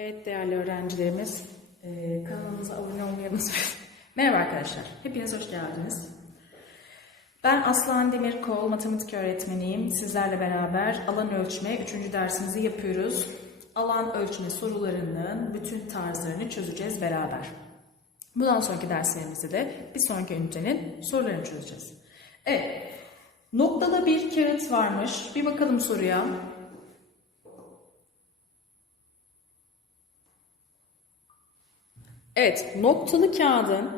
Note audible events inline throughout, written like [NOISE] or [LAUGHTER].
Evet değerli öğrencilerimiz, e, kanalımıza abone olmayı unutmayın. [LAUGHS] Merhaba arkadaşlar, hepiniz hoş geldiniz. Ben Aslan Demirkol, matematik öğretmeniyim. Sizlerle beraber alan ölçme 3. dersimizi yapıyoruz. Alan ölçme sorularının bütün tarzlarını çözeceğiz beraber. Bundan sonraki derslerimizde de bir sonraki ünitenin sorularını çözeceğiz. Evet, noktada bir kağıt varmış. Bir bakalım soruya. Evet, noktalı kağıdın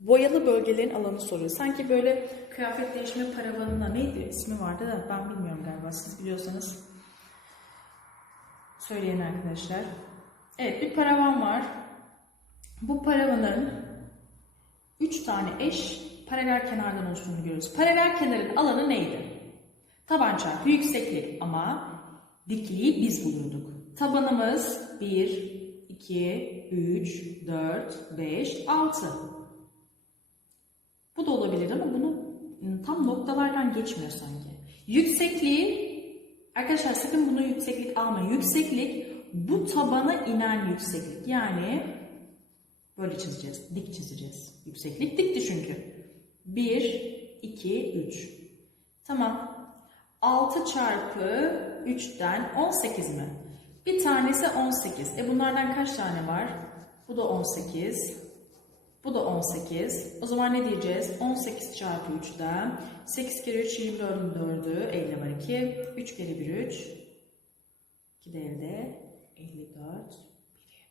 boyalı bölgelerin alanı soruyor. Sanki böyle kıyafet değişme paravanına neydi ismi vardı da ben bilmiyorum galiba. Siz biliyorsanız söyleyin arkadaşlar. Evet, bir paravan var. Bu paravanın 3 tane eş paralel kenardan oluştuğunu görüyoruz. Paralel kenarın alanı neydi? Taban çarpı yükseklik ama dikliği biz buluyorduk. Tabanımız 1, 2, 3, 4, 5, 6. Bu da olabilir ama bunu tam noktalardan geçmiyor sanki. Yüksekliği, arkadaşlar sakın bunu yükseklik almayın. Yükseklik bu tabana inen yükseklik. Yani böyle çizeceğiz, dik çizeceğiz. Yükseklik dikti çünkü. 1, 2, 3. Tamam. 6 çarpı 3'ten 18 mi? Bir tanesi 18. E bunlardan kaç tane var? Bu da 18. Bu da 18. O zaman ne diyeceğiz? 18 çarpı 3'ten 8 kere 3 24'ün 4'ü 50 var 2. 3 kere 1 3. 2 de elde 54 biri.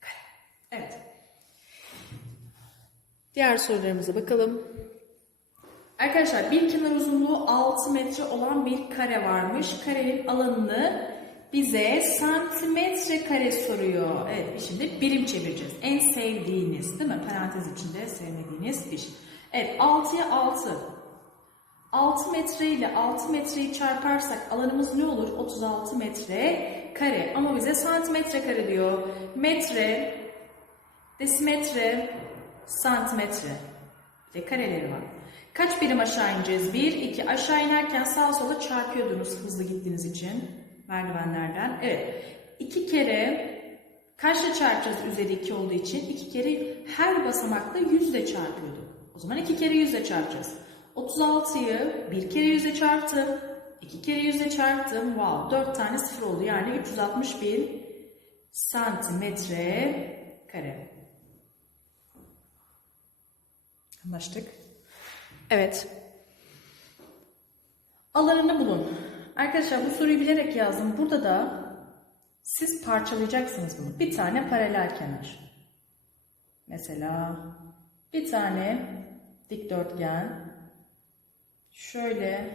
Kare. Evet. Diğer sorularımıza bakalım. Arkadaşlar bir kenar uzunluğu 6 metre olan bir kare varmış. Karenin alanını bize santimetre kare soruyor. Evet şimdi birim çevireceğiz. En sevdiğiniz değil mi? Parantez içinde sevmediğiniz bir şey. Evet 6'ya 6. 6 metre ile 6 metreyi çarparsak alanımız ne olur? 36 metre kare. Ama bize santimetre kare diyor. Metre, desimetre, santimetre. Bir de kareleri var. Kaç birim aşağı ineceğiz? 1, 2. Aşağı inerken sağa sola çarpıyordunuz hızlı gittiğiniz için merdivenlerden. Evet. 2 kere kaçla çarpacağız üzeri 2 olduğu için? 2 kere her basamakta 100 ile çarpıyorduk. O zaman 2 kere 100 ile çarpacağız. 36'yı 1 kere 100 ile çarptım. 2 kere 100 ile çarptım. Wow. 4 tane sıfır oldu. Yani 361 santimetre kare. Anlaştık. Evet. Alanını bulun. Arkadaşlar bu soruyu bilerek yazdım. Burada da siz parçalayacaksınız bunu. Bir tane paralel kenar. Mesela bir tane dikdörtgen. Şöyle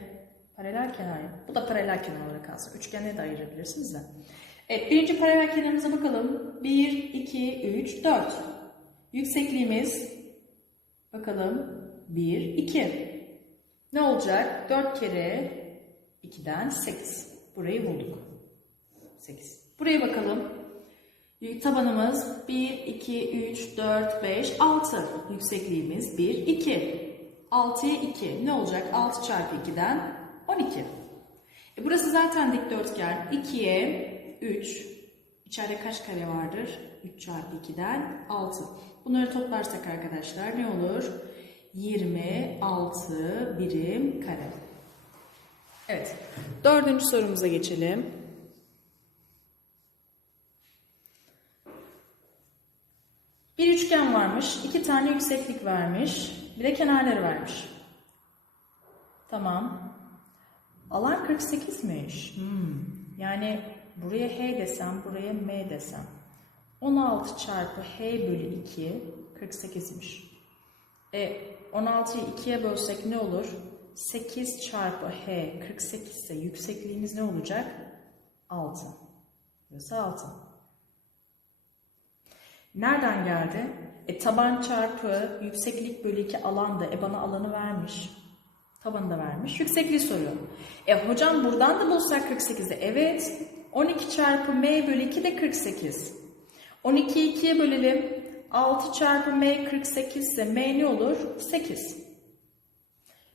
paralel kenar. Bu da paralel kenar olarak kalsın. Üçgene de ayırabilirsiniz de. Evet birinci paralel kenarımıza bakalım. 1, 2, 3, 4. Yüksekliğimiz bakalım 1, 2. Ne olacak? 4 kere 2'den 8. Burayı bulduk. 8. Buraya bakalım. Tabanımız 1, 2, 3, 4, 5, 6. Yüksekliğimiz 1, 2. 6'ya 2. Ne olacak? 6 çarpı 2'den 12. E burası zaten dikdörtgen. 2'ye 3. İçeride kaç kare vardır? 3 çarpı 2'den 6. Bunları toplarsak arkadaşlar ne olur? 26 birim kare. Evet. Dördüncü sorumuza geçelim. Bir üçgen varmış. iki tane yükseklik vermiş. Bir de kenarları vermiş. Tamam. Alan 48'miş. Hmm. Yani buraya H desem, buraya M desem. 16 çarpı H bölü 2 48'miş. E 16'yı 2'ye bölsek ne olur? 8 çarpı H 48 ise yüksekliğimiz ne olacak? 6. Burası 6. Nereden geldi? E taban çarpı yükseklik bölü 2 alanda. E bana alanı vermiş. Tabanı da vermiş. Yüksekliği soruyor. E hocam buradan da bulsak 48'de. Evet. 12 çarpı M bölü 2 de 48. 12'yi 2'ye bölelim. 6 çarpı M 48 ise M ne olur? 8.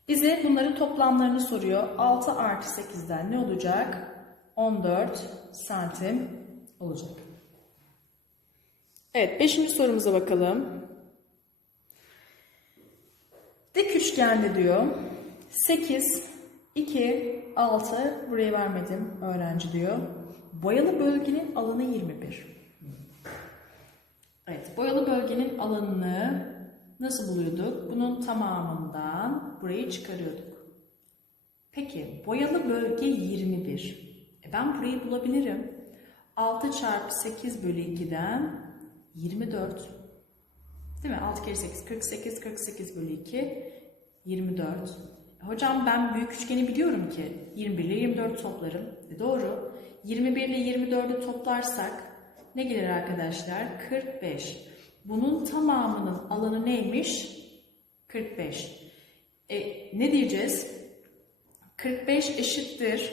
Bize bunların toplamlarını soruyor. 6 artı 8'den ne olacak? 14 santim olacak. Evet, beşinci sorumuza bakalım. Dik üçgende diyor. 8, 2, 6, burayı vermedim öğrenci diyor. Boyalı bölgenin alanı 21. Evet, boyalı bölgenin alanını nasıl buluyorduk? Bunun tamamından burayı çıkarıyorduk. Peki, boyalı bölge 21. E ben burayı bulabilirim. 6 çarpı 8 bölü 2'den 24. Değil mi? 6 kere 8, 48, 48 bölü 2, 24. Hocam ben büyük üçgeni biliyorum ki 21 ile 24 toplarım. E doğru. 21 ile 24'ü toplarsak ne gelir arkadaşlar? 45. Bunun tamamının alanı neymiş? 45. E, ne diyeceğiz? 45 eşittir.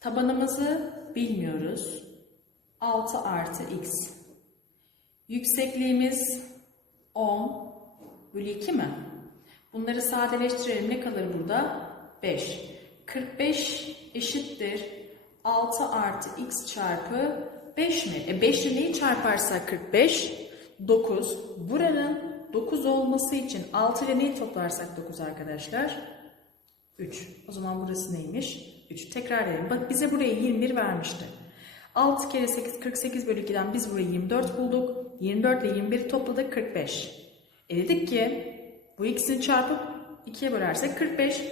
Tabanımızı bilmiyoruz. 6 artı x. Yüksekliğimiz 10 bölü 2 mi? Bunları sadeleştirelim. Ne kalır burada? 5. 45 eşittir. 6 artı x çarpı 5 mi? E 5 ile neyi çarparsak 45? 9. Buranın 9 olması için 6 ile neyi toplarsak 9 arkadaşlar? 3. O zaman burası neymiş? 3. Tekrar edelim. Bak bize burayı 21 vermişti. 6 kere 8 48 bölü 2'den biz burayı 24 bulduk. 24 ile 21 topladık 45. E dedik ki bu ikisini çarpıp 2'ye bölersek 45.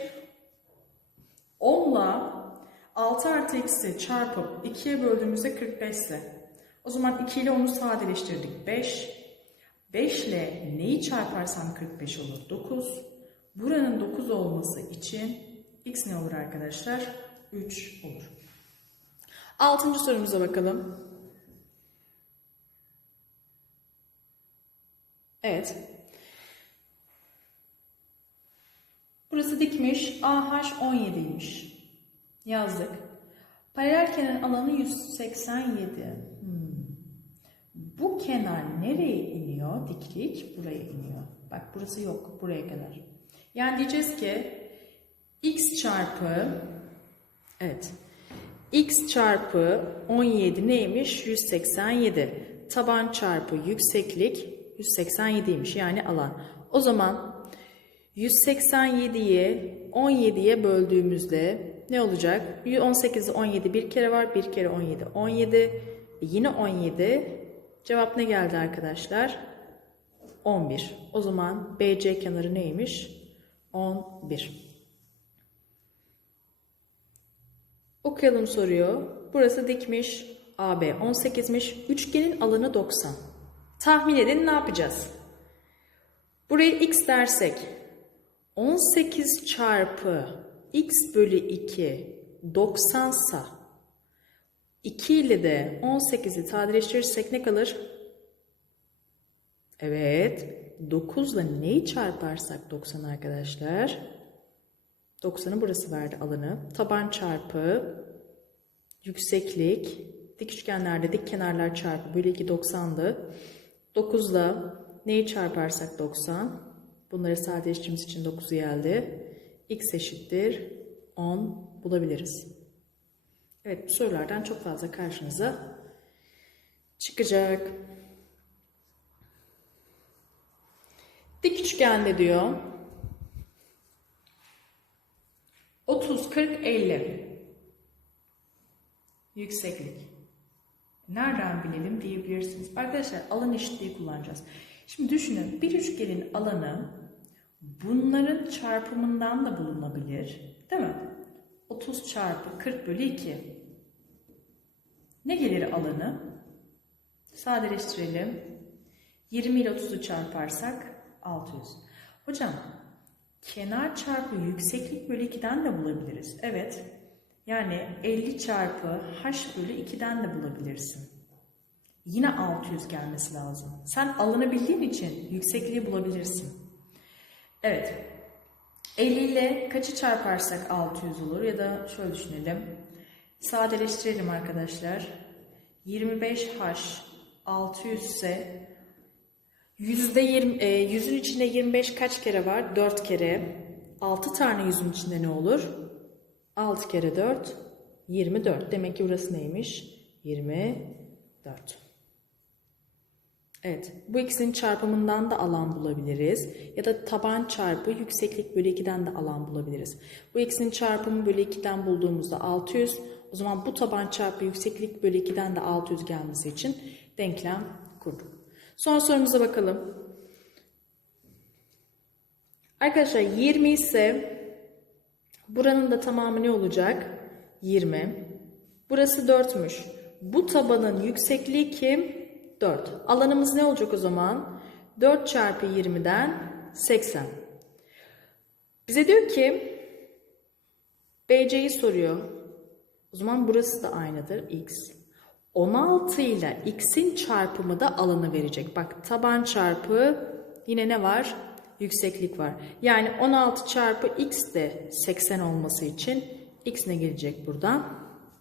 10 ile 6 artı x'i çarpıp 2'ye böldüğümüzde 45 ise o zaman 2 ile onu sadeleştirdik 5. 5 ile neyi çarparsam 45 olur? 9. Buranın 9 olması için x ne olur arkadaşlar? 3 olur. Altıncı sorumuza bakalım. Evet. Burası dikmiş. AH 17'ymiş. Yazdık. Paralel kenar alanı 187. Hmm. Bu kenar nereye iniyor? Diklik buraya iniyor. Bak burası yok. Buraya kadar. Yani diyeceğiz ki x çarpı evet x çarpı 17 neymiş? 187. Taban çarpı yükseklik 187'ymiş yani alan. O zaman 187'yi 17'ye böldüğümüzde ne olacak? 18'i 17 bir kere var. Bir kere 17 17. E yine 17. Cevap ne geldi arkadaşlar? 11. O zaman BC kenarı neymiş? 11. Okuyalım soruyu. Burası dikmiş. AB 18'miş. Üçgenin alanı 90. Tahmin edin ne yapacağız? Buraya x dersek 18 çarpı x bölü 2 90 sa 2 ile de 18'i sadeleştirirsek ne kalır? Evet. 9 ile neyi çarparsak 90 arkadaşlar? 90'ı burası verdi alanı. Taban çarpı yükseklik. Dik üçgenlerde dik kenarlar çarpı bölü 2 90'dı. 9 ile neyi çarparsak 90? Bunları sadeleştirmemiz için 9 geldi. X eşittir 10 bulabiliriz. Evet bu sorulardan çok fazla karşınıza çıkacak. Dik üçgende diyor 30, 40, 50 yükseklik. Nereden bilelim diyebilirsiniz. Arkadaşlar alan eşitliği kullanacağız. Şimdi düşünün bir üçgenin alanı bunların çarpımından da bulunabilir. Değil mi? 30 çarpı 40 bölü 2. Ne gelir alanı? Sadeleştirelim. 20 ile 30'u çarparsak 600. Hocam kenar çarpı yükseklik bölü 2'den de bulabiliriz. Evet. Yani 50 çarpı h bölü 2'den de bulabilirsin. Yine 600 gelmesi lazım. Sen alanı bildiğin için yüksekliği bulabilirsin. Evet. 50 ile kaçı çarparsak 600 olur ya da şöyle düşünelim. Sadeleştirelim arkadaşlar. 25h 600 ise yüzde 20, e, yüzün içinde 25 kaç kere var? 4 kere. 6 tane yüzün içinde ne olur? 6 kere 4 24. Demek ki burası neymiş? 24. Evet, bu ikisinin çarpımından da alan bulabiliriz. Ya da taban çarpı yükseklik bölü 2'den de alan bulabiliriz. Bu ikisinin çarpımı bölü 2'den bulduğumuzda 600. O zaman bu taban çarpı yükseklik bölü 2'den de 600 gelmesi için denklem kurduk. Son sorumuza bakalım. Arkadaşlar 20 ise buranın da tamamı ne olacak? 20. Burası 4'müş. Bu tabanın yüksekliği kim? 4. Alanımız ne olacak o zaman? 4 çarpı 20'den 80. Bize diyor ki BC'yi soruyor. O zaman burası da aynıdır x. 16 ile x'in çarpımı da alanı verecek. Bak taban çarpı yine ne var? Yükseklik var. Yani 16 çarpı x de 80 olması için x ne gelecek buradan?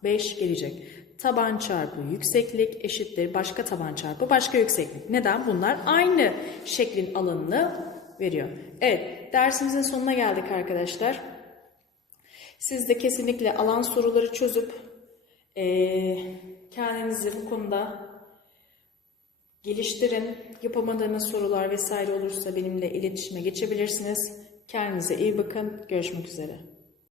5 gelecek. Taban çarpı yükseklik eşittir başka taban çarpı başka yükseklik. Neden? Bunlar aynı şeklin alanını veriyor. Evet dersimizin sonuna geldik arkadaşlar. Siz de kesinlikle alan soruları çözüp eee, kendinizi bu konuda geliştirin. Yapamadığınız sorular vesaire olursa benimle iletişime geçebilirsiniz. Kendinize iyi bakın. Görüşmek üzere.